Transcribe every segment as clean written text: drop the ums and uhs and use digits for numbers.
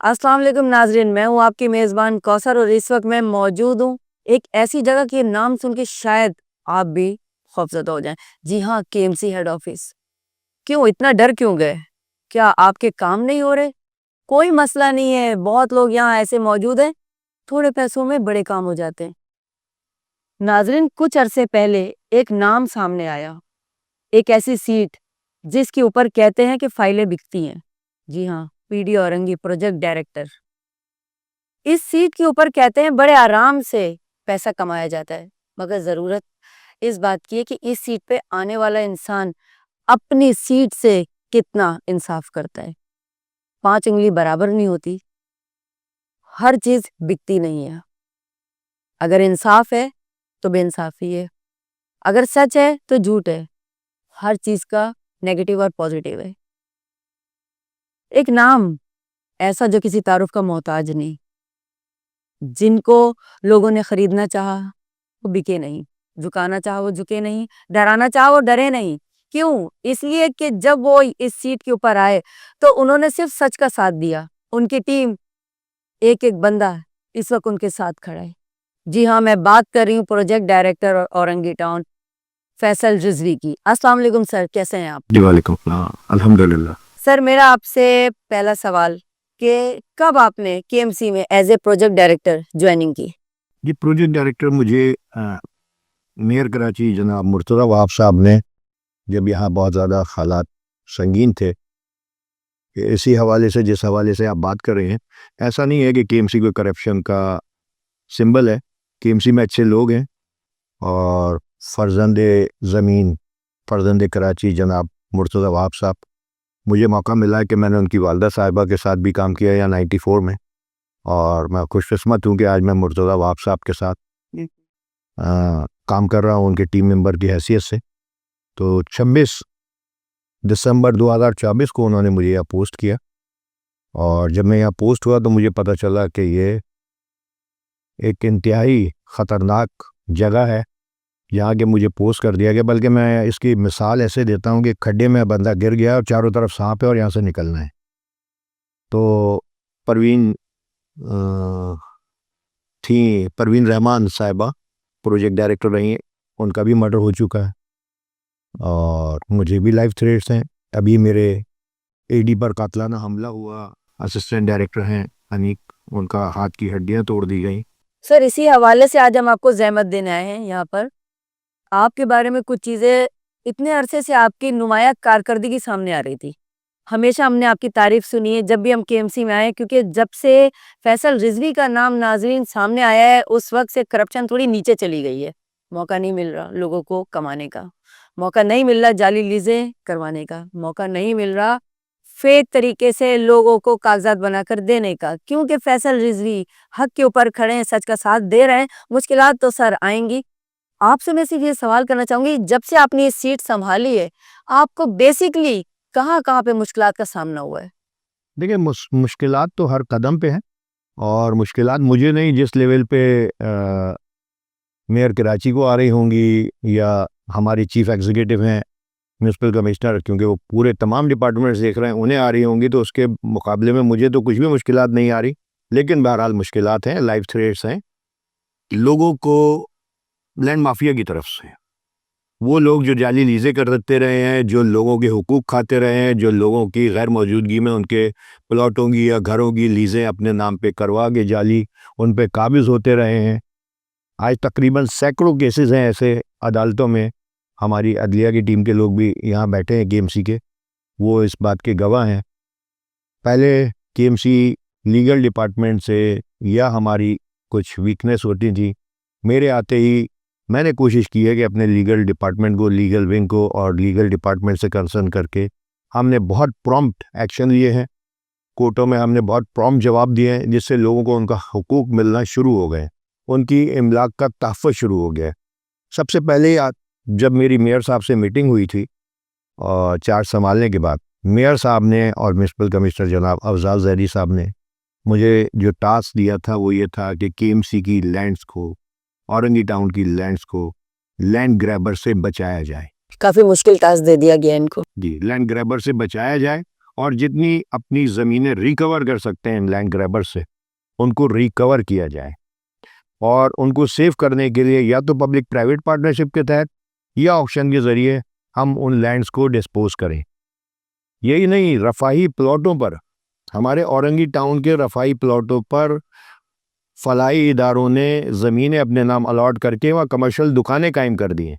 अस्सलाम वालेकुम नाजरीन, मैं हूँ आपकी मेज़बान कौसर और इस वक्त मैं मौजूद हूँ एक ऐसी जगह के नाम सुन के शायद आप भी खौफज़दा हो जाएं। जी हाँ, केएमसी हेड ऑफिस। क्यों इतना डर क्यों गए? क्या आपके काम नहीं हो रहे? कोई मसला नहीं है, बहुत लोग यहाँ ऐसे मौजूद हैं, थोड़े पैसों में बड़े काम हो जाते हैं। नाजरीन, कुछ अरसे पहले एक नाम सामने आया, एक ऐसी सीट जिसके ऊपर कहते हैं कि फाइलें बिकती हैं। जी हाँ, पीडी औरंगी प्रोजेक्ट डायरेक्टर। इस सीट के ऊपर कहते हैं बड़े आराम से पैसा कमाया जाता है, मगर ज़रूरत इस बात की है कि इस सीट पे आने वाला इंसान अपनी सीट से कितना इंसाफ करता है। 5 उंगली बराबर नहीं होती, हर चीज़ बिकती नहीं है। अगर इंसाफ है तो बेइंसाफ़ी है, अगर सच है तो झूठ है। हर चीज़ का नेगेटिव और पॉजिटिव है। एक नाम ऐसा जो किसी तारुफ का मोहताज नहीं, जिनको लोगों ने खरीदना चाहा वो बिके नहीं, झुकाना चाहा वो झुके नहीं, डराना चाहा वो डरे नहीं। क्यों? इसलिए कि जब वो इस सीट के ऊपर आए तो उन्होंने सिर्फ सच का साथ दिया। उनकी टीम एक-एक बंदा इस वक्त उनके साथ खड़ा है। जी हाँ, मैं बात कर रही हूँ प्रोजेक्ट डायरेक्टर और औरंगी टाउन फैसल रिजवी की। अस्सलाम वालेकुम सर, कैसे हैं आप? जी वालेकुम सलाम, अल्हम्दुलिल्लाह। सर, मेरा आपसे पहला सवाल कि कब आपने केएमसी में as a project director joining की? ये प्रोजेक्ट डायरेक्टर मुझे मेयर कराची जनाब मुर्तज़ा वहाब साहब ने, जब यहाँ बहुत ज़्यादा हालात संगीन थे, कि इसी हवाले से जिस हवाले से आप बात कर रहे हैं, ऐसा नहीं है कि केएमसी कोई करप्शन का सिंबल है। केएमसी में अच्छे लोग हैं और फर्जंदे ज़मीन, फर्जंदे कराची जनाब मुर्तज़ा वहाब साहब, मुझे मौका मिला है कि मैंने उनकी वालदा साहिबा के साथ भी काम किया या 94 में, और मैं खुशकिस्मत हूँ कि आज मैं मुर्तज़ा वहाब साहब के साथ काम कर रहा हूँ उनके टीम मेंबर की हैसियत से। तो 26 दिसंबर 2024 को उन्होंने मुझे यहाँ पोस्ट किया, और जब मैं यहाँ पोस्ट हुआ तो मुझे पता चला कि ये एक इंतहाई ख़तरनाक जगह है जहाँ के मुझे पोस्ट कर दिया गया। बल्कि मैं इसकी मिसाल ऐसे देता हूँ कि खड्डे में बंदा गिर गया और चारों तरफ सांप है और यहाँ से निकलना है। तो परवीन परवीन रहमान साहिबा प्रोजेक्ट डायरेक्टर रही हैं, उनका भी मर्डर हो चुका है और मुझे भी लाइफ थ्रेट्स हैं। अभी मेरे एडी पर कातलाना हमला हुआ, असिस्टेंट डायरेक्टर हैं अनीक, उनका हाथ की हड्डियां तोड़ दी गई। सर, इसी हवाले से आज हम आपको ज़हमत देने आए हैं यहाँ पर। आपके बारे में कुछ चीज़ें इतने अरसे से आपकी नुमाया कारकर्दगी सामने आ रही थी। हमेशा हमने आपकी तारीफ़ सुनी है जब भी हम केएमसी में आए, क्योंकि जब से फैसल रिजवी का नाम नाज़रीन सामने आया है उस वक़्त से करप्शन थोड़ी नीचे चली गई है। मौका नहीं मिल रहा लोगों को कमाने का, मौका नहीं मिल रहा जाली लीज़ें करवाने का, मौका नहीं मिल रहा फेक तरीके से लोगों को कागज़ात बनाकर देने का, क्योंकि फैसल रिजवी हक के ऊपर खड़े हैं, सच का साथ दे रहे हैं। मुश्किलात तो सर आएँगी। आपसे मैं सिर्फ ये सवाल करना चाहूँगी, जब से आपने ये सीट सँभाली है, आपको बेसिकली कहाँ-कहाँ पे मुश्किलात का सामना हुआ है? देखिए, मुश्किलात तो हर कदम पे हैं, और मुश्किलात मुझे नहीं, जिस लेवल पे मेयर कराची को आ रही होंगी या हमारी चीफ एग्जीक्यूटिव हैं म्यूनसिपल कमिश्नर, क्योंकि वो पूरे तमाम डिपार्टमेंट्स देख रहे हैं, उन्हें आ रही होंगी, तो उसके मुकाबले में मुझे तो कुछ भी मुश्किलात नहीं आ रही। लेकिन बहरहाल मुश्किलात हैं, लाइफ थ्रेट्स हैं लोगों को लैंड माफिया की तरफ से। वो लोग जो जाली लीज़ें कर देते रहे हैं, जो लोगों के हुकूक खाते रहे हैं, जो लोगों की गैर मौजूदगी में उनके प्लॉटों की या घरों की लीज़ें अपने नाम पे करवा के जाली उन पे काबिज़ होते रहे हैं। आज तकरीबन सैकड़ों केसेस हैं ऐसे अदालतों में। हमारी अदलिया की टीम के लोग भी यहाँ बैठे हैं केएमसी के, वो इस बात के गवाह हैं। पहले केएमसी लीगल डिपार्टमेंट से या हमारी कुछ वीकनेस होती थी, मेरे आते ही मैंने कोशिश की है कि अपने लीगल डिपार्टमेंट को, लीगल विंग को और लीगल डिपार्टमेंट से कंसर्न करके हमने बहुत प्रॉम्प्ट एक्शन लिए हैं। कोर्टों में हमने बहुत प्रॉम्प्ट जवाब दिए हैं, जिससे लोगों को उनका हुकूक मिलना शुरू हो गए, उनकी इमलाक का तहफ़्फ़ुज़ शुरू हो गया है। सबसे पहले जब मेरी मेयर साहब से मीटिंग हुई थी और चार्ज संभालने के बाद, मेयर साहब ने और म्यूनसिपल कमिश्नर जनाब अफजाल ज़ैदी साहब ने मुझे जो टास्क दिया था वो ये था कि केएमसी की लैंड्स को, औरंगी टाउन की लैंड्स को लैंड ग्रैबर से बचाया जाए। काफ़ी मुश्किल टास्क दे दिया गया इनको। जी, लैंड ग्रैबर से बचाया जाए और जितनी अपनी ज़मीनें रिकवर कर सकते हैं इन लैंड ग्रैबर से, उनको रिकवर किया जाए और उनको सेव करने के लिए या तो पब्लिक प्राइवेट पार्टनरशिप के तहत या ऑक्शन के ज़रिए हम उन लैंड्स को डिस्पोज करें। यही नहीं, रफ़ाही प्लॉटों पर, हमारे औरंगी टाउन के रफ़ाही प्लॉटों पर फलाई इदारों ने ज़मीनें अपने नाम अलॉट करके वहाँ कमर्शियल दुकानें कायम कर दी हैं,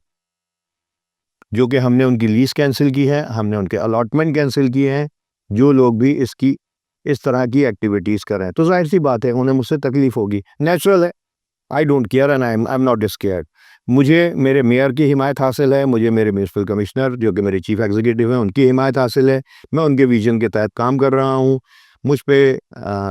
जो कि हमने उनकी लीज़ कैंसिल की है, हमने उनके अलॉटमेंट कैंसिल किए हैं। जो लोग भी इस तरह की एक्टिविटीज़ कर रहे हैं, तो जाहिर सी बात है उन्हें मुझसे तकलीफ़ होगी, नेचुरल है। I don't care and I am not scared. मुझे मेरे मेयर की हिमायत हासिल है, मुझे मेरे म्यूनसिपल कमिश्नर जो कि मेरे चीफ एग्जीक्यूटिव हैं उनकी हिमायत हासिल है। मैं उनके विजन के तहत काम कर रहा हूँ। मुझ पे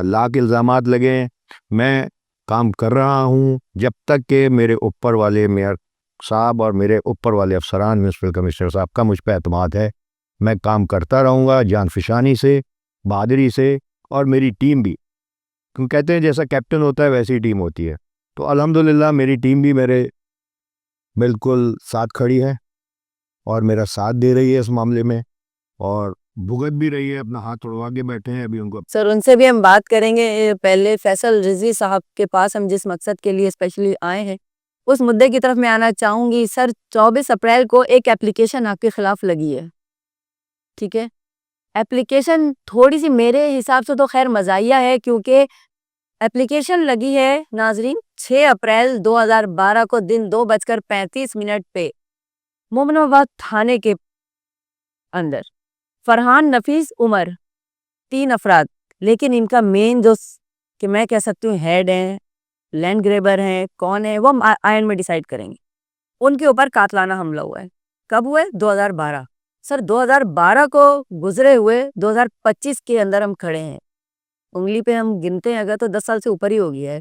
लाख इल्ज़ामात लगे हैं, मैं काम कर रहा हूँ जब तक कि मेरे ऊपर वाले मेयर साहब और मेरे ऊपर वाले अफसरान म्यूनसिपल कमिश्नर साहब का मुझ पे एतमाद है। मैं काम करता रहूँगा जानफिशानी से, बहादुरी से, और मेरी टीम भी, क्योंकि कहते हैं जैसा कैप्टन होता है वैसी टीम होती है। तो अल्हम्दुलिल्लाह मेरी टीम भी मेरे बिल्कुल साथ खड़ी है और मेरा साथ दे रही है इस मामले में, और भुगत भी रही है, अपना हाथ उड़वा के बैठे हैं अभी उनको। सर उनसे भी हम बात करेंगे। पहले फैसल रिजवी साहब के पास हम जिस मकसद के लिए स्पेशली आए हैं उस मुद्दे की तरफ मैं आना चाहूँगी। सर 24 अप्रैल को एक एप्लीकेशन आपके खिलाफ लगी है, ठीक है। एप्लीकेशन थोड़ी सी मेरे हिसाब से तो खैर मज़ाहिया है, क्योंकि एप्लीकेशन लगी है नाजरीन 6 अप्रैल 2012 को दिन 2:35 पे मोमिनाबाद थाने के अंदर। फरहान नफीस उमर 3 अफराद, लेकिन इनका मेन जो कि मैं कह सकती हूँ हेड हैं, लैंड ग्रेबर हैं, कौन है वो हम आयन में डिसाइड करेंगे। उनके ऊपर कातलाना हमला हुआ है। कब हुआ है? 2012। सर 2012 को गुजरे हुए 2025 के अंदर हम खड़े हैं। उंगली पे हम गिनते हैं अगर तो 10 साल से ऊपर ही हो गया है,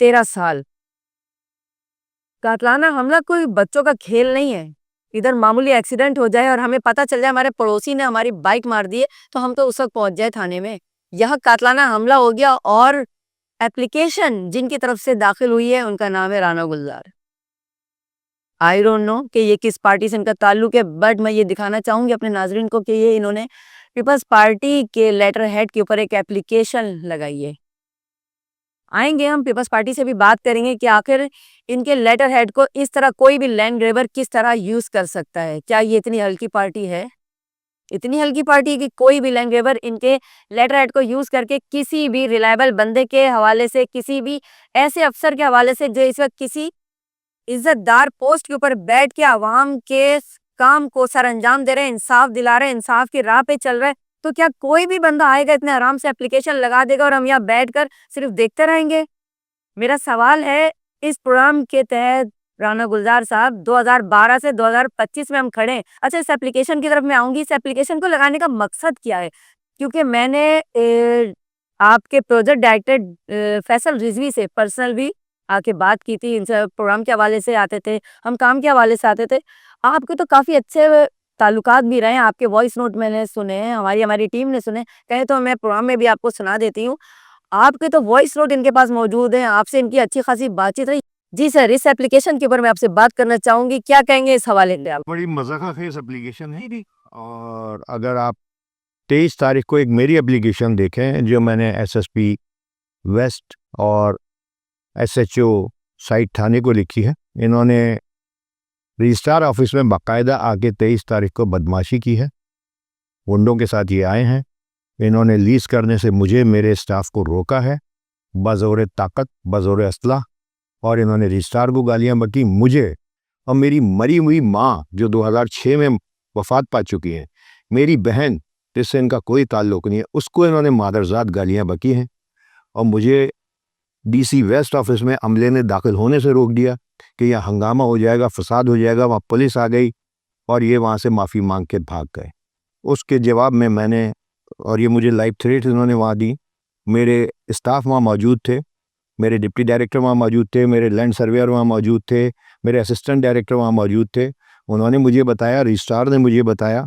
13 साल। कातलाना हमला कोई बच्चों का खेल नहीं है। इधर मामूली एक्सीडेंट हो जाए और हमें पता चल जाए हमारे पड़ोसी ने हमारी बाइक मार दी है तो हम तो उस वक्त पहुंच जाए थाने में। यह कातलाना हमला हो गया, और एप्लीकेशन जिनकी तरफ से दाखिल हुई है उनका नाम है राना गुलजार। आई डोंट नो कि ये किस पार्टी से इनका ताल्लुक है, बट मैं ये दिखाना चाहूंगी अपने नाजरीन को कि ये इन्होंने पीपल्स पार्टी के लेटर हेड के ऊपर एक एप्लीकेशन लगाई है। आएंगे हम पीपल्स पार्टी से भी बात करेंगे कि आखिर इनके लेटर हेड को इस तरह कोई भी लैंड ग्रेबर किस तरह यूज कर सकता है। क्या ये इतनी हल्की पार्टी है? इतनी हल्की पार्टी है कि कोई भी लैंड ग्रेबर इनके लेटर हेड को यूज करके किसी भी रिलायबल बंदे के हवाले से, किसी भी ऐसे अफसर के हवाले से जो इस वक्त किसी इज्जतदार पोस्ट के ऊपर बैठ के आवाम के काम को सर अंजाम दे रहे हैं, इंसाफ दिला रहे हैं, इंसाफ की राह पे चल रहे हैं, तो क्या कोई भी बंदा आएगा इतने आराम से एप्लीकेशन लगा देगा और हम यहाँ बैठकर सिर्फ देखते रहेंगे? मेरा सवाल है, इस प्रोग्राम के तहत राना गुलजार साहब 2012 से 2025 में हम खड़े हैं। अच्छा, इस एप्लीकेशन की तरफ मैं आऊंगी। इस एप्लीकेशन को लगाने का मकसद क्या है? क्योंकि मैंने आपके प्रोजेक्ट डायरेक्टर फैसल रिजवी से पर्सनल भी आके बात की थी। इनसे प्रोग्राम के हवाले से आते थे, हम काम के हवाले से आते थे। आपके तो काफ़ी अच्छे ताल्लुकात भी रहे हैं, आपके वॉइस नोट मैंने सुने हैं, हमारी टीम ने सुने। कहे तो मैं प्रोग्राम में भी आपको सुना देती हूँ। आपके तो वॉइस नोट इनके पास मौजूद हैं, आपसे इनकी अच्छी खासी बातचीत रही। जी सर, इस एप्लीकेशन के ऊपर मैं आपसे बात करना चाहूँगी, क्या कहेंगे इस हवाले से आप? बड़ी मज़ाक़खेज़ एप्लीकेशन है। और अगर आप 23 तारीख को एक मेरी एप्लीकेशन देखें जो मैंने एसएसपी वेस्ट और एसएचओ साइट थाने को लिखी है, इन्होंने रजिस्ट्रार ऑफिस में बाकायदा आके 23 तारीख को बदमाशी की है। गुंडों के साथ ये आए हैं, इन्होंने लीज करने से मुझे, मेरे स्टाफ को रोका है बज़ोर ताकत, बज़ोर असला, और इन्होंने रजिस्ट्रार को गालियाँ बकी, मुझे और मेरी मरी हुई माँ जो 2006 में वफात पा चुकी है, मेरी बहन जिससे इनका कोई ताल्लुक़ नहीं है, उसको इन्होंने मादरजात गालियाँ बकी हैं। और मुझे डीसी वेस्ट ऑफिस में अमले ने दाखिल होने से रोक दिया कि यह हंगामा हो जाएगा, फसाद हो जाएगा। वहाँ पुलिस आ गई और ये वहाँ से माफ़ी मांग के भाग गए। उसके जवाब में मैंने, और ये मुझे लाइव थ्रेट इन्होंने वहाँ दी, मेरे स्टाफ वहाँ मौजूद थे, मेरे डिप्टी डायरेक्टर वहाँ मौजूद थे, मेरे लैंड सर्वेयर वहाँ मौजूद थे, मेरे असिस्टेंट डायरेक्टर वहाँ मौजूद थे। उन्होंने मुझे बताया, रजिस्ट्रार ने मुझे बताया,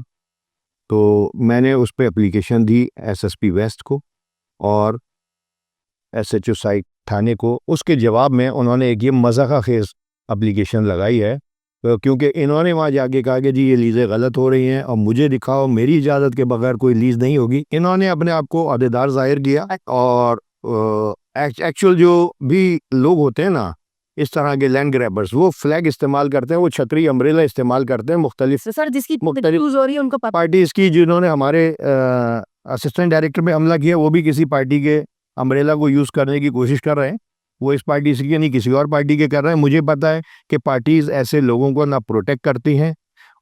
तो मैंने उस पर एप्लीकेशन दी एसएसपी वेस्ट को और एसएचओ साइट थाने को। उसके जवाब में उन्होंने एक ये मज़ाक़खेज़ एप्लीकेशन लगाई है क्योंकि इन्होंने वहाँ जाके कहा कि जी ये लीज़ें गलत हो रही हैं और मुझे दिखाओ, मेरी इजाज़त के बगैर कोई लीज़ नहीं होगी। इन्होंने अपने आप को अहदेदार ज़ाहिर किया और एक्चुअल जो भी लोग होते हैं ना इस तरह के लैंड ग्रैबर्स, वो फ्लैग इस्तेमाल करते हैं, वो छतरी अम्ब्रेला इस्तेमाल करते हैं मुख्तलिफ तो सर जिसकी मुख्तलिफ यूज हो रही है उनको पता पार्टीज की। जिन्होंने हमारे असिस्टेंट डायरेक्टर पे हमला किया वो भी किसी पार्टी के अम्ब्रेला को यूज़ करने की कोशिश कर रहे हैं। वो इस पार्टी से के नहीं किसी और पार्टी के कर रहे हैं। मुझे पता है कि पार्टीज ऐसे लोगों को ना प्रोटेक्ट करती हैं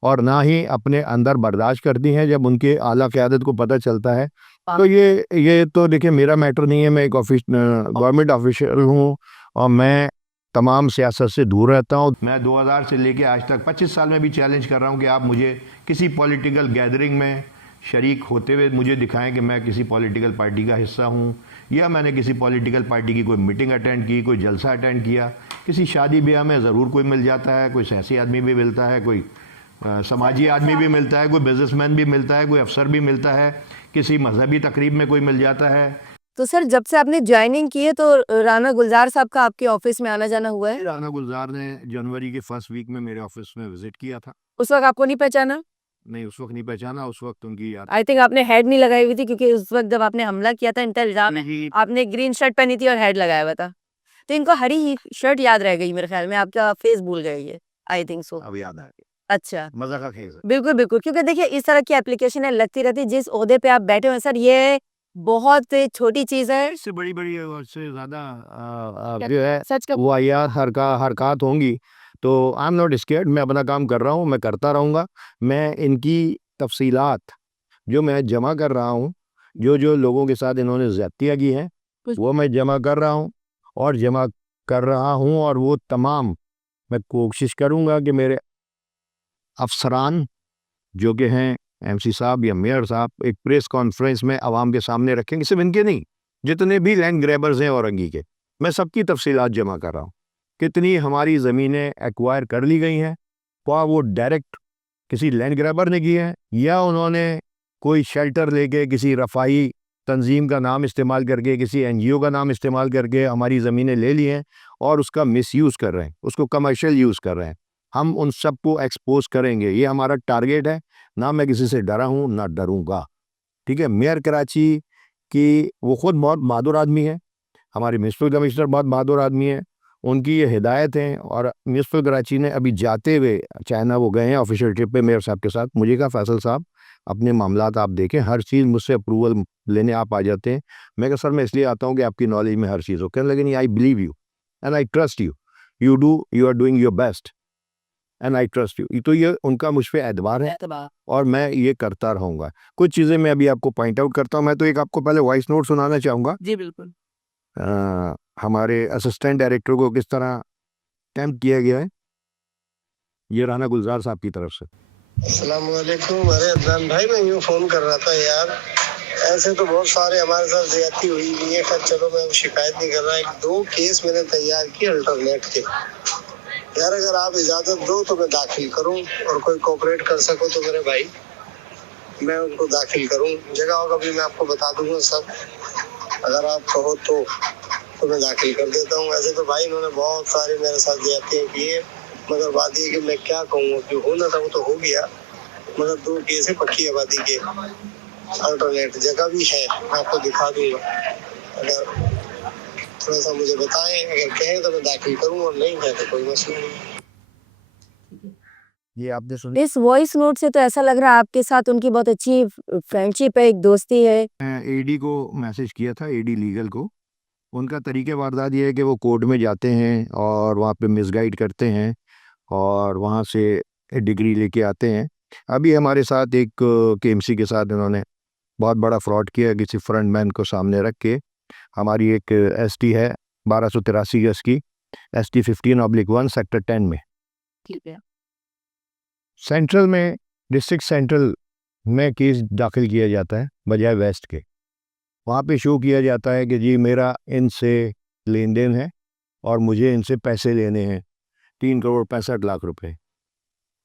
और ना ही अपने अंदर बर्दाश्त करती हैं जब उनके आला क़यादत को पता चलता है। तो ये तो देखिए मेरा मैटर नहीं है। मैं एक गवर्नमेंट ऑफिशियल हूँ और मैं तमाम सियासत से दूर रहता हूँ। मैं 2000 से लेके आज तक 25 साल में भी चैलेंज कर रहा हूँ कि आप मुझे किसी पॉलिटिकल गैदरिंग में शरीक होते हुए मुझे दिखाएं कि मैं किसी पॉलिटिकल पार्टी का हिस्सा हूँ या मैंने किसी पॉलिटिकल पार्टी की कोई मीटिंग अटेंड की, कोई जलसा अटेंड किया। किसी शादी ब्याह में ज़रूर कोई मिल जाता है, कोई सियासी आदमी भी मिलता है, कोई समाजी आदमी भी मिलता है, कोई बिजनेसमैन भी मिलता है, कोई अफसर भी मिलता है, किसी मजहबी तकरीब में कोई मिल जाता है। तो सर जब से आपने ज्वाइनिंग की है तो राना गुलजार साहब का आपके ऑफिस में आना जाना हुआ है? राना गुलजार ने जनवरी के फर्स्ट वीक में मेरे ऑफिस में विजिट किया था। उस वक्त आपको नहीं पहचाना? नहीं, उस वक्त नहीं पहचाना। उस वक्त उनकी याद आई थिंक आपने हेड नहीं लगाई हुई थी क्योंकि उस वक्त जब आपने हमला किया था इंतजाम में आपने ग्रीन शर्ट पहनी थी और हेड लगाया हुआ था। तो इनको हरी ही शर्ट याद रह गई मेरे ख्याल में, आपका फेस भूल गए ये। I think so. अब याद आ गई। अच्छा, मजा का खेल है। बिल्कुल बिल्कुल, क्योंकि देखिए इस तरह की एप्लीकेशन है लगती रहती है। जिस ओहदे पे आप बैठे हुए सर ये बहुत छोटी चीज है। इससे बड़ी और से ज़्यादा जो है सच का वाहियात हरकत होंगी तो आई एम नॉट स्केर्ड। मैं अपना काम कर रहा हूँ, मैं करता रहूँगा। मैं इनकी तफसीलात जो मैं जमा कर रहा हूँ, जो लोगों के साथ इन्होंने ज़्यादतियाँ की हैं वो मैं जमा कर रहा हूँ और वो तमाम मैं कोशिश करूँगा कि मेरे अफसरान जो कि हैं एमसी साहब या मेयर साहब एक प्रेस कॉन्फ्रेंस में आवाम के सामने रखेंगे। सिर्फ इनके नहीं, जितने भी लैंड ग्रैबर्स हैं औरंगी के, मैं सबकी तफसीलात जमा कर रहा हूँ। कितनी हमारी ज़मीनें एक्वायर कर ली गई हैं, क्या वो डायरेक्ट किसी लैंड ग्रैबर ने की है या उन्होंने कोई शेल्टर लेके किसी रफ़ाई तंजीम का नाम इस्तेमाल करके, किसी एनजीओ का नाम इस्तेमाल करके हमारी ज़मीनें ले ली हैं और उसका मिसयूज़ कर रहे हैं, उसको कमर्शियल यूज़ कर रहे हैं। हम उन सब को एक्सपोज करेंगे, ये हमारा टारगेट है। ना मैं किसी से डरा हूँ ना डरूंगा। ठीक है। मेयर कराची की वो खुद बहुत बहादुर आदमी है, हमारे म्यूनसिपल कमिश्नर बहुत बहादुर आदमी है, उनकी ये हिदायत है। और म्यूनसिपल कराची ने अभी जाते हुए चाइना वो गए हैं ऑफिशियल ट्रिप पे मेयर साहब के साथ, मुझे कहा फैसल साहब अपने मामलात आप देखें, हर चीज़ मुझसे अप्रूवल लेने आप आ जाते हैं। मैं कहा सर मैं इसलिए आता हूँ कि आपकी नॉलेज में हर चीज़ हो। कहने लगे नहीं, I believe you and I trust you, you are doing your best and I trust you. तो ये उनका मुझ पर एतबार है और मैं ये करता रहूँगा। कुछ चीज़ें मैं अभी आपको पॉइंट आउट करता हूँ। मैं तो एक आपको पहले वॉइस नोट सुनाना चाहूँगा। जी बिल्कुल। हमारे असिस्टेंट डायरेक्टर को किस तरह टेम्प्ट किया गया है, ये राना गुलजार साहब की तरफ से। अस्सलाम वालेकुम। अरे अदनान भाई मैं यूँ फ़ोन कर रहा था यार, ऐसे तो बहुत सारे हमारे साथ ज़्यादती हुई हुई है। खैर चलो मैं शिकायत नहीं कर रहा। एक दो केस मैंने तैयार किए अल्टरनेट के। यार अगर आप इजाज़त दो तो मैं दाखिल करूं और कोई कोऑपरेट कर सको तो मेरे भाई मैं उनको दाखिल करूं। जगह का भी मैं आपको बता दूंगा सब, अगर आप कहो तो मैं दाखिल कर देता हूं। ऐसे तो भाई इन्होंने बहुत सारे मेरे साथ ज़्यादतियाँ की है, मगर बात ये कि मैं क्या कहूँ, जो होना था वो तो हो गया। मगर दो केस है पक्की आबादी के, अल्टरनेट जगह भी है, मैं आपको दिखा दूंगा। अगर थोड़ा सा मुझे बताएं, अगर कहें तो मैं दाखिल करूँ और नहीं कहें तो कोई मसला नहीं। ये आपने सुनी। इस वॉइस नोट से तो ऐसा लग रहा है आपके साथ उनकी बहुत अच्छी फ्रेंडशिप है, एक दोस्ती है। एडी को मैसेज किया था, एडी लीगल को। उनका तरीके वारदात ये है कि वो कोर्ट में जाते हैं और वहाँ पे मिसगाइड करते हैं और वहाँ से डिग्री लेके आते हैं। अभी हमारे साथ एक केएमसी के साथ इन्होंने बहुत बड़ा फ्रॉड किया किसी फ्रंटमैन को सामने रख के। हमारी एक एसटी है 1283 गज की, ST 15/1 सेक्टर 10 में, ठीक है। सेंट्रल में, डिस्ट्रिक्ट सेंट्रल में केस दाखिल किया जाता है बजाय वेस्ट के। वहाँ पे शो किया जाता है कि जी मेरा इनसे लेन देन है और मुझे इनसे पैसे लेने हैं 3,65,00,000 रुपए।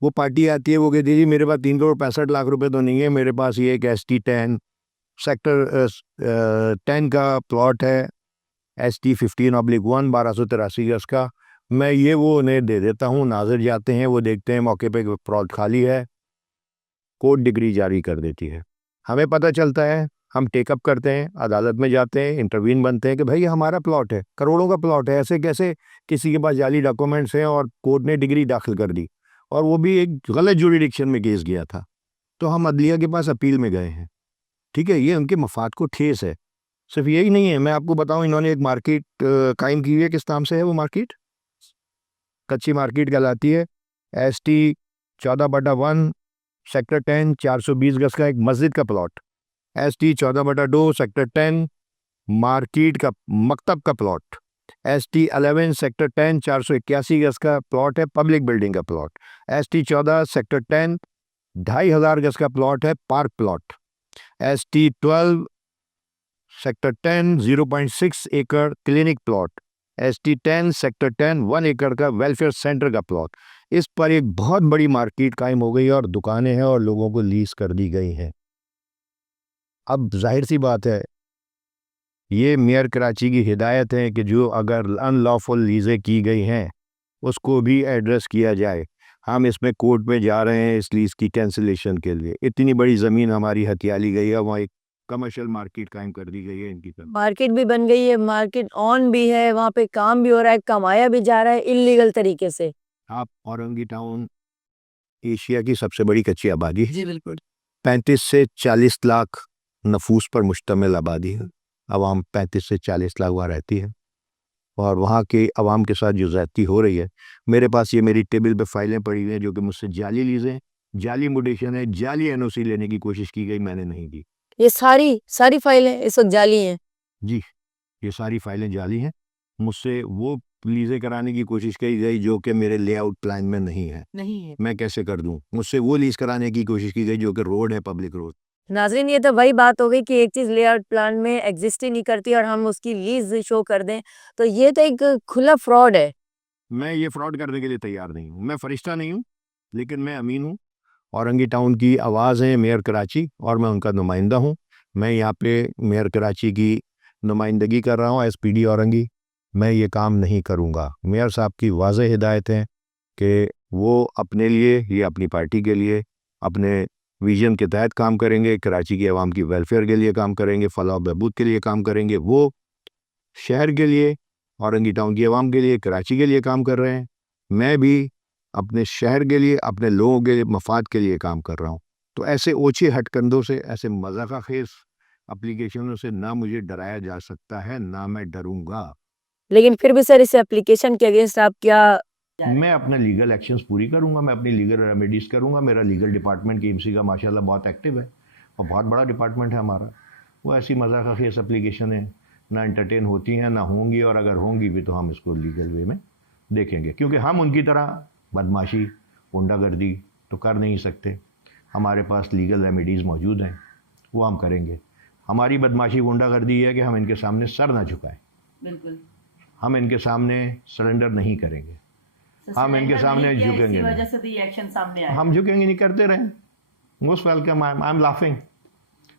वो पार्टी आती है, वो कहती है जी मेरे पास 3,65,00,000 रुपए तो नहीं है, मेरे पास ये एक ST 10 सेक्टर 10 का प्लॉट है, ST 15/1 1283 गज का, मैं ये वो उन्हें दे देता हूँ, नाजिर जाते हैं, वो देखते हैं मौके पे प्लॉट खाली है, कोर्ट डिग्री जारी कर देती है, हमें पता चलता है, हम टेकअप करते हैं, अदालत में जाते हैं, इंटरवीन बनते हैं कि भाई ये हमारा प्लॉट है, करोड़ों का प्लॉट है, ऐसे कैसे किसी के पास जाली डॉक्यूमेंट्स हैं, और कोर्ट ने डिग्री दाखिल कर दी, और वो भी एक गलत जुरिडिक्शन में केस गया था, तो हम अदलिया के पास अपील में गए हैं। ठीक है, ये उनके मफाद को ठेस है। सिर्फ यही नहीं है, मैं आपको बताऊं, इन्होंने एक मार्केट कायम की हुई है। किस नाम से है वो मार्केट? कच्ची मार्केट कहलाती है। ST 14/1 सेक्टर 10 420 गज का एक मस्जिद का प्लॉट। ST 14/2 सेक्टर 10 मार्केट का मकतब का प्लॉट। ST 11 सेक्टर 10 481 गज का प्लॉट है, पब्लिक बिल्डिंग का प्लॉट। ST 14 सेक्टर 10 2,500 गज का प्लॉट है, पार्क प्लॉट। ST 12 सेक्टर 10 0.6 एकड़ क्लिनिक प्लॉट। ST 10 सेक्टर 10 1 एकड़ का वेलफेयर सेंटर का प्लॉट। इस पर एक बहुत बड़ी मार्केट कायम हो गई और दुकानें हैं और लोगों को लीज कर दी गई हैं। अब जाहिर सी बात है, ये मेयर कराची की हिदायत है कि जो अगर अनलॉफुल लीजें की गई हैं उसको भी एड्रेस किया जाए। हम इसमें कोर्ट में जा रहे हैं इस लीज की कैंसिलेशन के लिए। इतनी बड़ी ज़मीन हमारी हथिया ली गई है, वहाँ एक कमर्शियल मार्केट कायम कर दी गई है इनकी तरफ। मार्केट भी बन गई है, मार्केट ऑन भी है, वहाँ पे काम भी हो रहा है, कमाया भी जा रहा है इल्लीगल तरीके से। आप औरंगी टाउन एशिया की सबसे बड़ी कच्ची आबादी है। जी बिल्कुल। 35 से 40 लाख नफूस पर मुश्तमिल आबादी है। आवाम 35 से 40 लाख वहाँ रहती है, और वहाँ के अवाम के साथ जो ज़्यादती हो रही है, मेरे पास ये मेरी टेबल पे फाइलें पड़ी हुई हैं जो कि मुझसे जाली लीजें, जाली मुटेशन है, जाली NOC लेने की कोशिश की गई, मैंने नहीं दी। ये सारी फाइलें इस वक्त जाली हैं। जी, ये सारी फाइलें जाली हैं। मुझसे वो लीजें कराने की कोशिश की गई जो कि मेरे लेआउट प्लान में नहीं है। मैं कैसे कर दूं? मुझसे वो लीज कराने की कोशिश की गई जो कि रोड है, पब्लिक रोड। नाजरीन, ये तो वही बात हो गई कि एक चीज़ लेआउट प्लान में एग्जिस्ट ही नहीं करती और हम उसकी लीज शो कर दें, तो ये तो एक खुला फ्रॉड है। मैं ये फ्रॉड करने के लिए तैयार नहीं हूँ। मैं फरिश्ता नहीं हूँ, लेकिन मैं अमीन हूँ। औरंगी टाउन की आवाज़ है मेयर कराची, और मैं उनका नुमाइंदा हूँ। मैं यहाँ पे मेयर कराची की नुमाइंदगी कर रहा हूँ, SPD औरंगी। मैं ये काम नहीं करूँगा। मेयर साहब की वाज़ेह हिदायत है कि वो अपने लिए या अपनी पार्टी के लिए अपने विजन के तहत काम करेंगे, कराची की आवाम की वेलफेयर के लिए काम करेंगे, फलाह बहबूद के लिए काम करेंगे। वो शहर के लिए, औरंगी टाउन की आवाम के लिए, कराची के लिए काम कर रहे हैं। मैं भी अपने शहर के लिए, अपने लोगों के लिए, मफाद के लिए काम कर रहा हूँ। तो ऐसे ओछे हटकंदों से, ऐसे मजाका खेज एप्लीकेशनों से ना मुझे डराया जा सकता है, ना मैं डरूंगा। लेकिन फिर भी सर, इस एप्लीकेशन के अगेंस्ट आप क्या? मैं अपने लीगल एक्शंस पूरी करूंगा, मैं अपनी लीगल रेमेडीज करूंगा। मेरा लीगल डिपार्टमेंट KMC का माशाल्लाह बहुत एक्टिव है और बहुत बड़ा डिपार्टमेंट है हमारा। वो ऐसी मजाक खेस एप्लीकेशन है ना एंटरटेन होती हैं, ना होंगी, और अगर होंगी भी तो हम इसको लीगल वे में देखेंगे, क्योंकि हम उनकी तरह बदमाशी, गुंडागर्दी तो कर नहीं सकते। हमारे पास लीगल रेमेडीज़ मौजूद हैं, वो हम करेंगे। हमारी बदमाशी, गुंडागर्दी है कि हम इनके सामने सर ना झुकाएं। बिल्कुल। हम इनके सामने सरेंडर नहीं करेंगे। हम इनके सामने झुकेंगे वजह से तो ये एक्शन सामने आया। हम झुकेंगे नहीं, करते रहें। Most welcome. I am laughing.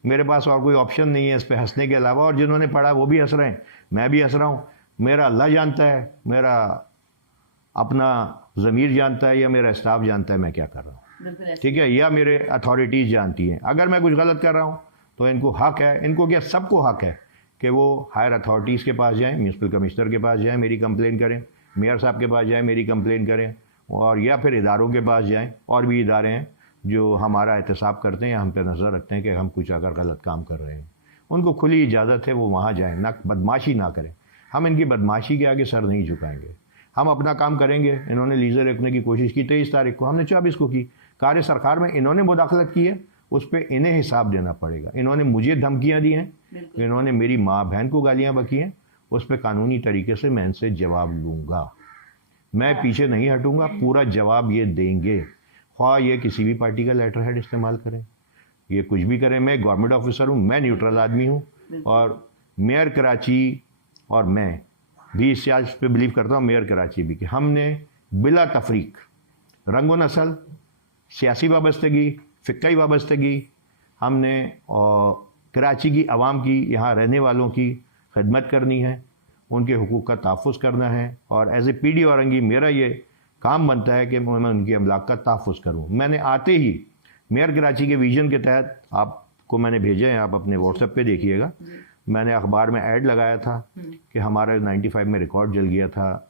मेरे पास और कोई ऑप्शन नहीं है इस पे हंसने के अलावा, और जिन्होंने पढ़ा वो भी हंस रहे हैं, मैं भी हंस रहा हूँ। मेरा अल्लाह जानता है, मेरा अपना ज़मीर जानता है, या मेरा स्टाफ जानता है मैं क्या कर रहा हूँ, ठीक है, या मेरे अथॉरिटीज़ जानती हैं। अगर मैं कुछ गलत कर रहा हूँ तो इनको हक है, इनको क्या, सबको हक है कि वो हायर अथॉरिटीज़ के पास जाएं, म्यूनसिपल कमिश्नर के पास जाएं, मेरी कंप्लेन करें, मेयर साहब के पास जाएं, मेरी कंप्लेन करें, और या फिर इदारों के पास जाएं। और भी इदारे हैं जो हमारा एहतसाब करते हैं, हम पे नज़र रखते हैं कि हम कुछ अगर गलत काम कर रहे हैं, उनको खुली इजाज़त है, वो वहाँ जाएँ, ना बदमाशी ना करें। हम इनकी बदमाशी के आगे सर नहीं झुकाएंगे, हम अपना काम करेंगे। इन्होंने लीजर रखने की कोशिश की 23 तारीख को, हमने 24 को की। कार्य सरकार में इन्होंने मुदाखलत की है, उस पर इन्हें हिसाब देना पड़ेगा। इन्होंने मुझे धमकियाँ दी हैं, इन्होंने मेरी माँ बहन को गालियाँ बकी हैं, उस पर कानूनी तरीके से मैं इनसे जवाब लूँगा। मैं पीछे नहीं हटूँगा, पूरा जवाब ये देंगे। ख्वाह ये किसी भी पार्टी का लेटर हेड इस्तेमाल करें, ये कुछ भी करें। मैं गवर्नमेंट ऑफिसर हूँ, मैं न्यूट्रल आदमी हूँ, और मेयर कराची और मैं भी इस आज पे बिलीव करता हूँ, मेयर कराची भी, कि हमने बिला तफरीक, रंग व नस्ल, सियासी वाबस्तगी, फ़िक्की वाबस्तगी, हमने कराची की आवाम की, यहाँ रहने वालों की खिदमत करनी है। उनके हुकूक का तहफ़्फ़ुज़ करना है, और एज ए PD औरंगी मेरा ये काम बनता है कि मैं उनकी अमलाक का तहफ़्फ़ुज़ करूँ। मैंने आते ही मेयर कराची के विजन के तहत आपको मैंने भेजे हैं, आप अपने व्हाट्सएप पे देखिएगा, मैंने अखबार में ऐड लगाया था कि हमारा 95 में रिकॉर्ड जल गया था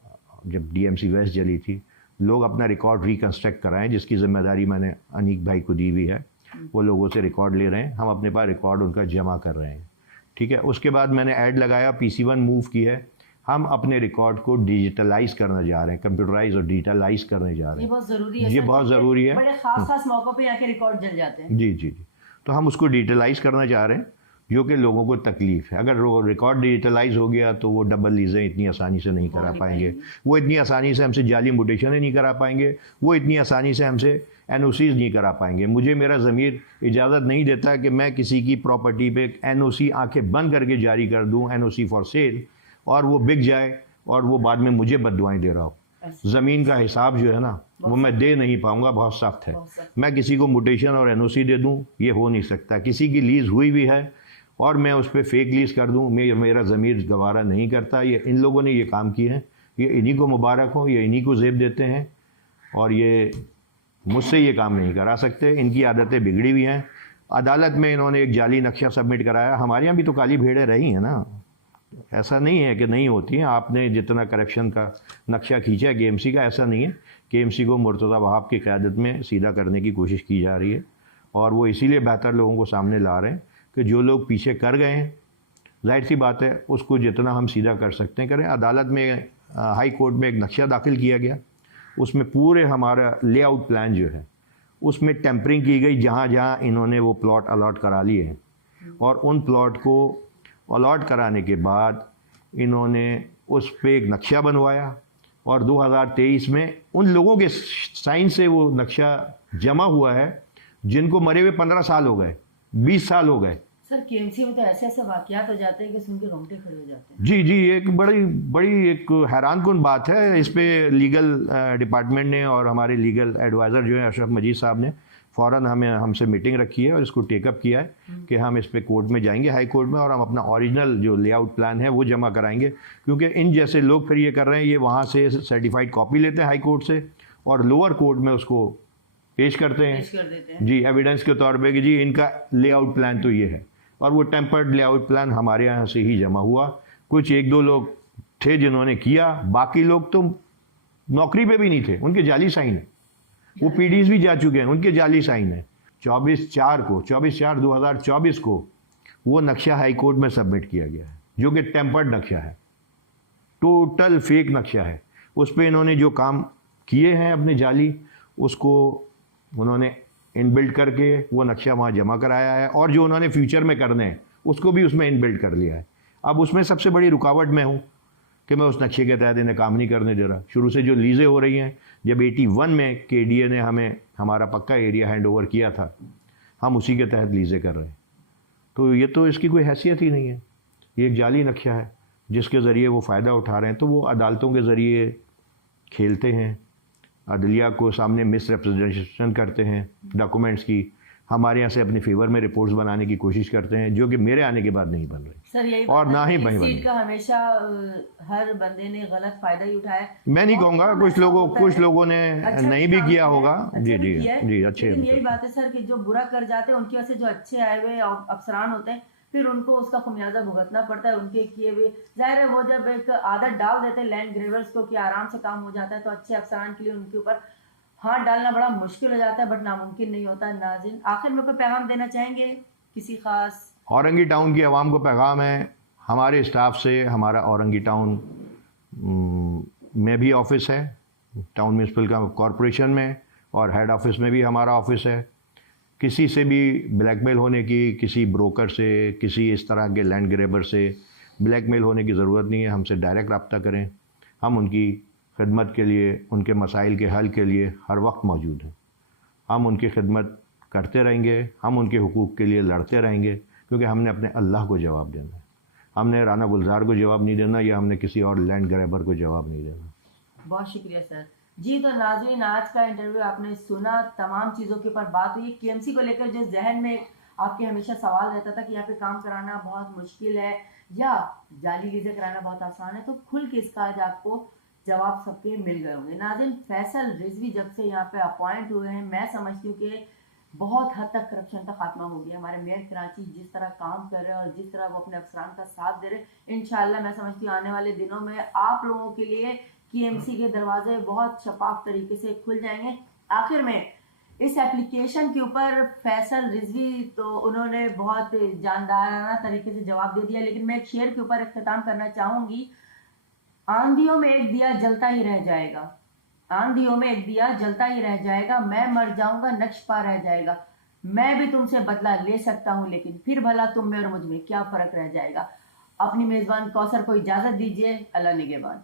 जब DMC वेस्ट जली थी, लोग अपना रिकॉर्ड रिकन्स्ट्रक्ट कराएं, जिसकी ज़िम्मेदारी मैंने अनीक भाई को दी हुई है। वो लोगों से रिकॉर्ड ले रहे हैं, हम अपने पास रिकॉर्ड उनका जमा कर रहे हैं, ठीक है। उसके बाद मैंने ऐड लगाया, PC1 मूव की है, हम अपने रिकॉर्ड को डिजिटलाइज करना जा रहे हैं, कंप्यूटराइज और डिजिटलाइज करने जा रहे हैं। ये बहुत ज़रूरी है, ये बहुत ज़रूरी है, बड़े खास मौक़ों पे आके रिकॉर्ड जल जाते हैं। जी जी जी। तो हम उसको डिजिटलाइज करना चाह रहे हैं, जो कि लोगों को तकलीफ है। अगर रिकॉर्ड डिजिटलाइज हो गया तो वो डबल लीजें इतनी आसानी से नहीं करा पाएंगे, वो इतनी आसानी से हमसे जाली म्यूटेशनें नहीं करा पाएंगे, वो इतनी आसानी से हमसे NOCs नहीं करा पाएंगे। मुझे मेरा ज़मीर इजाज़त नहीं देता कि मैं किसी की प्रॉपर्टी पे NOC आंखें बंद करके जारी कर दूं, NOC फॉर सेल, और वो बिक जाए और वो बाद में मुझे बददुआएं दे रहा हो। ज़मीन का हिसाब जो है ना वो मैं दे नहीं पाऊंगा, बहुत सख्त है। मैं किसी को म्यूटेशन और NOC दे दूं, ये हो नहीं सकता। किसी की लीज़ हुई भी है और मैं उस पर फेक लीज़ कर दूं, मेरा ज़मीर गवारा नहीं करता। ये इन लोगों ने ये काम किए हैं, ये इन्हीं को मुबारक हो, ये इन्हीं को ज़ेब देते हैं, और ये मुझसे ये काम नहीं करा सकते। इनकी आदतें बिगड़ी हुई हैं। अदालत में इन्होंने एक जाली नक्शा सबमिट कराया। हमारे यहाँ भी तो काली भेड़ें रही हैं ना, ऐसा नहीं है कि नहीं होती हैं। आपने जितना करप्शन का नक्शा खींचा है KMC का, ऐसा नहीं है। KMC को मुर्तज़ा वहाब की क़यादत में सीधा करने की कोशिश की जा रही है, और वो इसीलिए बेहतर लोगों को सामने ला रहे हैं कि जो लोग पीछे कर गए हैं, जाहिर सी बात है उसको जितना हम सीधा कर सकते हैं करें। अदालत में हाई कोर्ट में एक नक्शा दाखिल किया गया, उसमें पूरे हमारा लेआउट प्लान जो है उसमें टेम्परिंग की गई, जहाँ जहाँ इन्होंने वो प्लॉट अलॉट करा लिए हैं, और उन प्लॉट को अलॉट कराने के बाद इन्होंने उस पर एक नक्शा बनवाया, और 2023 में उन लोगों के साइन से वो नक्शा जमा हुआ है जिनको मरे हुए 15 साल हो गए, 20 साल हो गए। सर KMC में तो ऐसे ऐसे वाकयात हो जाते हैं कि सुन के रोंगटे खड़े हो जाते हैं। जी जी, एक बड़ी बड़ी एक हैरान कुन बात है। इस पे लीगल डिपार्टमेंट ने और हमारे लीगल एडवाइज़र जो है अशरफ मजीद साहब ने फ़ौरन हमसे मीटिंग रखी है और इसको टेकअप किया है कि हम इस पे कोर्ट में जाएंगे, हाई कोर्ट में, और हम अपना ओरिजिनल जो लेआउट प्लान है वो जमा कराएंगे। क्योंकि इन जैसे लोग फिर ये कर रहे हैं, ये वहाँ से सर्टिफाइड कॉपी लेते हैं हाई कोर्ट से और लोअर कोर्ट में उसको पेश करते हैं, पेश कर देते हैं जी, एविडेंस के तौर पे कि जी इनका लेआउट प्लान तो ये है, और वो टेम्पर्ड लेआउट प्लान हमारे यहाँ से ही जमा हुआ। कुछ एक दो लोग थे जिन्होंने किया, बाकी लोग तो नौकरी पे भी नहीं थे, उनके जाली साइन है। वो PDs भी जा चुके हैं, उनके जाली साइन है। 24/4/2024 को वो नक्शा हाई कोर्ट में सबमिट किया गया है, जो कि टेम्पर्ड नक्शा है, टोटल फेक नक्शा है। उस पर इन्होंने जो काम किए हैं अपने जाली, उसको उन्होंने इनबिल्ड करके वो नक्शा वहाँ जमा कराया है, और जो उन्होंने फ्यूचर में करने हैं उसको भी उसमें इनबिल्ड कर लिया है। अब उसमें सबसे बड़ी रुकावट मैं हूँ कि मैं उस नक्शे के तहत इन्हें काम नहीं करने दे रहा। शुरू से जो लीज़ें हो रही हैं, जब 81 में KDA ने हमें हमारा पक्का एरिया हैंड ओवर किया था, हम उसी के तहत लीज़ें कर रहे हैं। तो ये तो इसकी कोई हैसियत ही नहीं है, ये एक जाली नक्शा है जिसके ज़रिए वो फ़ायदा उठा रहे हैं। तो वो अदालतों के ज़रिए खेलते हैं, अदलिया को सामने मिस रिप्रेजेंटेशन करते हैं डॉक्यूमेंट्स की, हमारे यहाँ से अपने फेवर में रिपोर्ट्स बनाने की कोशिश करते हैं, जो कि मेरे आने के बाद नहीं बन रही। सर यही और ना ही इस बन सीट का हमेशा हर बंदे ने गलत फायदा ही उठाया। मैं नहीं कहूँगा, कुछ लोगों ने अच्छा नहीं भी किया होगा। जी जी जी, अच्छे। लेकिन यही बात है सर कि जो बुरा कर जाते हैं उनकी वजह से जो अच्छे आए हुए अफसरान होते हैं, फिर उनको उसका खुमियाजा भुगतना पड़ता है उनके किए हुए। जाहिर है वो जब एक आदत डाल देते हैं लैंड ग्रेवर्स को कि आराम से काम हो जाता है, तो अच्छे अफसरान के लिए उनके ऊपर हाथ डालना बड़ा मुश्किल हो जाता है, बट नामुमकिन नहीं होता। नाज़रीन, आखिर में कोई पैगाम देना चाहेंगे किसी खास? औरंगी टाउन की आवाम को पैगाम है, हमारे स्टाफ से, हमारा औरंगी टाउन में भी ऑफिस है, टाउन म्यूनसिपल कॉरपोरेशन में, और हेड ऑफिस में भी हमारा ऑफिस है। किसी से भी ब्लैकमेल होने की, किसी ब्रोकर से, किसी इस तरह के लैंड ग्रेबर से ब्लैकमेल होने की ज़रूरत नहीं है। हमसे डायरेक्ट रब्ता करें, हम उनकी खिदमत के लिए, उनके मसाइल के हल के लिए हर वक्त मौजूद हैं। हम उनकी खिदमत करते रहेंगे, हम उनके हुकूक़ के लिए लड़ते रहेंगे, क्योंकि हमने अपने अल्लाह को जवाब देना है। हमने राना गुलजार को जवाब नहीं देना, या हमने किसी और लैंड ग्रैबर को जवाब नहीं देना। बहुत शुक्रिया सर। जी, तो नाज़रीन, आज का इंटरव्यू आपने सुना, तमाम चीज़ों के ऊपर बात हुई। KMC को लेकर जो जहन में आपके हमेशा सवाल रहता था कि यहाँ पे काम कराना बहुत मुश्किल है, या जाली लीजे कराना बहुत आसान है, तो खुल के इसका आज आपको जवाब सबके मिल गए होंगे। नाज़रीन, फैसल रिजवी जब से यहाँ पे अपॉइंट हुए हैं, मैं समझती हूँ कि बहुत हद तक करप्शन का खात्मा हो गया। हमारे मेयर कराची जिस तरह काम कर रहे हैं और जिस तरह वो अपने अफसरान का साथ दे रहे हैं, इंशाल्लाह मैं समझती हूँ आने वाले दिनों में आप लोगों के लिए KMC के दरवाजे बहुत शफाफ तरीके से खुल जाएंगे। आखिर में इस एप्लीकेशन के ऊपर फैसल रिजवी तो उन्होंने बहुत जानदाराना तरीके से जवाब दे दिया, लेकिन मैं एक शेर के ऊपर इख्तिताम करना चाहूँगी। आंधियों में एक दिया जलता ही रह जाएगा, आंधियों में एक दिया जलता ही रह जाएगा, मैं मर जाऊंगा नक्श पा रह जाएगा, मैं भी तुमसे बदला ले सकता हूं, लेकिन फिर भला तुम में और मुझ में क्या फर्क रह जाएगा। अपनी मेजबान कौसर को इजाजत दीजिए। अल्लाह निगहबान।